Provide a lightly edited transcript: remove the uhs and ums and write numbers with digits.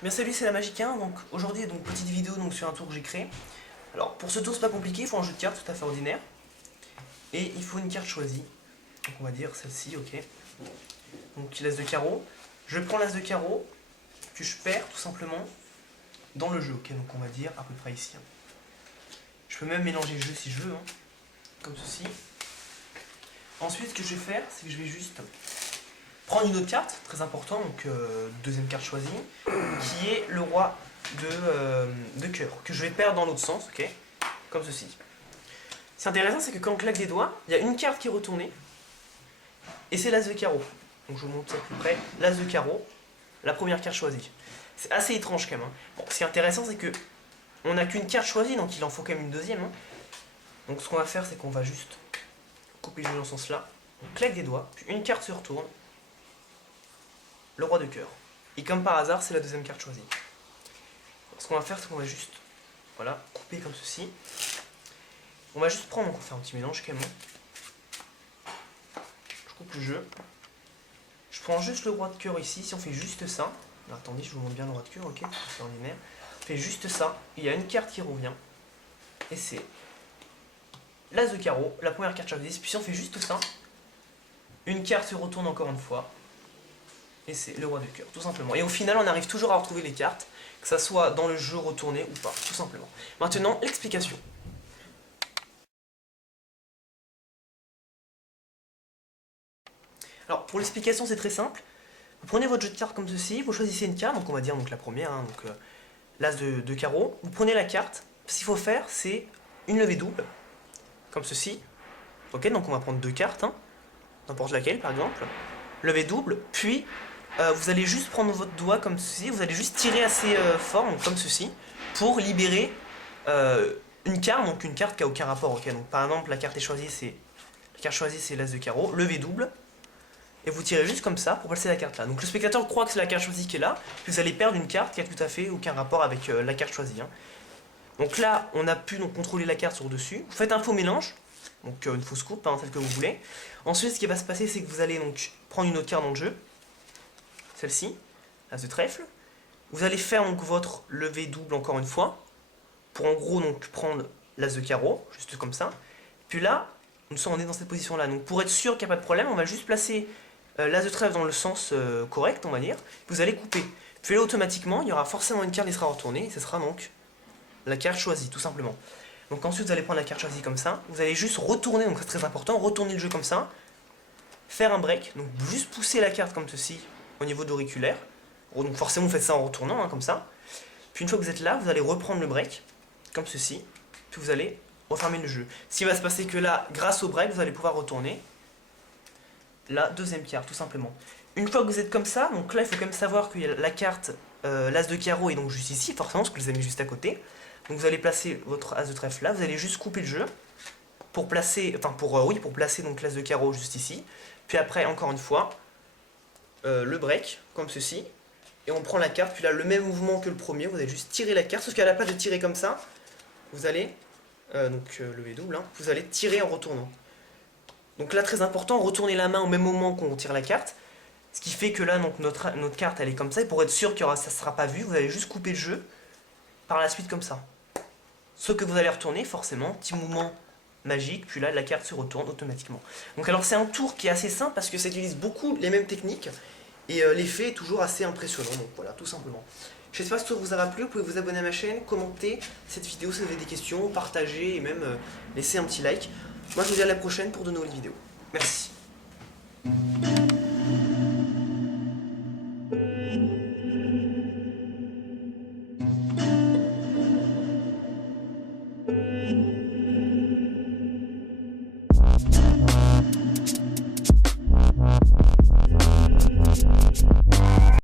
Bien salut, c'est la Magiquin. Donc aujourd'hui, petite vidéo sur un tour que j'ai créé. Alors pour ce tour, c'est pas compliqué, il faut un jeu de cartes tout à fait ordinaire. Et il faut une carte choisie. Donc on va dire celle-ci, ok. Donc l'as de carreau. Je prends l'as de carreau que je perds tout simplement dans le jeu, ok. Donc on va dire à peu près ici. Je peux même mélanger le jeu si je veux, comme ceci. Ensuite, ce que je vais faire, c'est que je vais juste prendre une autre carte, très important, donc deuxième carte choisie, qui est le roi de cœur, que je vais perdre dans l'autre sens, ok, comme ceci. Ce qui est intéressant, c'est que quand on claque des doigts, il y a une carte qui est retournée, et c'est l'as de carreau. Donc je vous montre ça plus près, l'as de carreau, la première carte choisie. C'est assez étrange quand même. Bon, ce qui est intéressant, c'est que on n'a qu'une carte choisie, donc il en faut quand même une deuxième. Donc ce qu'on va faire, c'est qu'on va juste couper le jeu dans ce sens-là, on claque des doigts, puis une carte se retourne, le roi de cœur. Et comme par hasard, c'est la deuxième carte choisie. Ce qu'on va faire, c'est qu'on va juste, voilà, couper comme ceci. On va juste prendre, donc on va faire un petit mélange quand même. Je coupe le jeu. Je prends juste le roi de cœur ici, si on fait juste ça. Alors, attendez, je vous montre bien le roi de cœur, ok, c'est ordinaire. On fait juste ça, il y a une carte qui revient. Et c'est l'as de carreau, la première carte choisie. Puis si on fait juste ça, une carte se retourne encore une fois. Et c'est le roi de cœur, tout simplement. Et au final, on arrive toujours à retrouver les cartes, que ça soit dans le jeu retourné ou pas, tout simplement. Maintenant, l'explication. Alors, pour l'explication, c'est très simple. Vous prenez votre jeu de cartes comme ceci, vous choisissez une carte, donc on va dire la première, l'as de carreau. Vous prenez la carte, ce qu'il faut faire, c'est une levée double, comme ceci. Ok, donc on va prendre deux cartes, n'importe laquelle par exemple. Levée double, puis vous allez juste prendre votre doigt comme ceci, vous allez juste tirer assez fort, donc comme ceci, pour libérer une carte, donc une carte qui n'a aucun rapport. Ok, donc par exemple, la carte choisie, c'est l'as de carreau, levée double, et vous tirez juste comme ça pour passer la carte là. Donc le spectateur croit que c'est la carte choisie qui est là, puis vous allez perdre une carte qui a tout à fait aucun rapport avec la carte choisie. Donc là, on a pu contrôler la carte sur dessus. Vous faites un faux mélange, donc une fausse coupe, celle que vous voulez. Ensuite, ce qui va se passer, c'est que vous allez prendre une autre carte dans le jeu, celle-ci, l'as de trèfle. Vous allez faire votre levée double encore une fois, pour en gros prendre l'as de carreau, juste comme ça. Puis là, on est dans cette position-là. Donc pour être sûr qu'il n'y a pas de problème, on va juste placer l'as de trèfle dans le sens correct, on va dire. Vous allez couper. Puis là, automatiquement, il y aura forcément une carte qui sera retournée, et ce sera donc la carte choisie, tout simplement. Donc ensuite, vous allez prendre la carte choisie comme ça. Vous allez juste retourner, donc c'est très important, retourner le jeu comme ça. Faire un break, donc juste pousser la carte comme ceci au niveau de l'auriculaire. Donc forcément, vous faites ça en retournant, comme ça. Puis une fois que vous êtes là, vous allez reprendre le break, comme ceci. Puis vous allez refermer le jeu. Ce qui va se passer que là, grâce au break, vous allez pouvoir retourner la deuxième carte, tout simplement. Une fois que vous êtes comme ça, donc là, il faut quand même savoir que la carte, l'as de carreau est donc juste ici, forcément, parce que je les ai mis juste à côté. Donc vous allez placer votre as de trèfle là, vous allez juste couper le jeu pour placer, pour placer donc l'as de carreau juste ici. Puis après, encore une fois, le break, comme ceci. Et on prend la carte, puis là, le même mouvement que le premier, vous allez juste tirer la carte, sauf qu'à la place de tirer comme ça, vous allez, lever double, vous allez tirer en retournant. Donc là, très important, retourner la main au même moment qu'on tire la carte. Ce qui fait que là, notre carte, elle est comme ça. Et pour être sûr que ça ne sera pas vu, vous allez juste couper le jeu par la suite comme ça. Ce que vous allez retourner, forcément, petit mouvement magique, puis là, la carte se retourne automatiquement. Donc alors, c'est un tour qui est assez simple parce que ça utilise beaucoup les mêmes techniques. Et l'effet est toujours assez impressionnant. Donc voilà, tout simplement. J'espère que ce tour vous aura plu. Vous pouvez vous abonner à ma chaîne, commenter cette vidéo si vous avez des questions, partager et même laisser un petit like. Moi, je vous dis à la prochaine pour de nouvelles vidéos. Merci.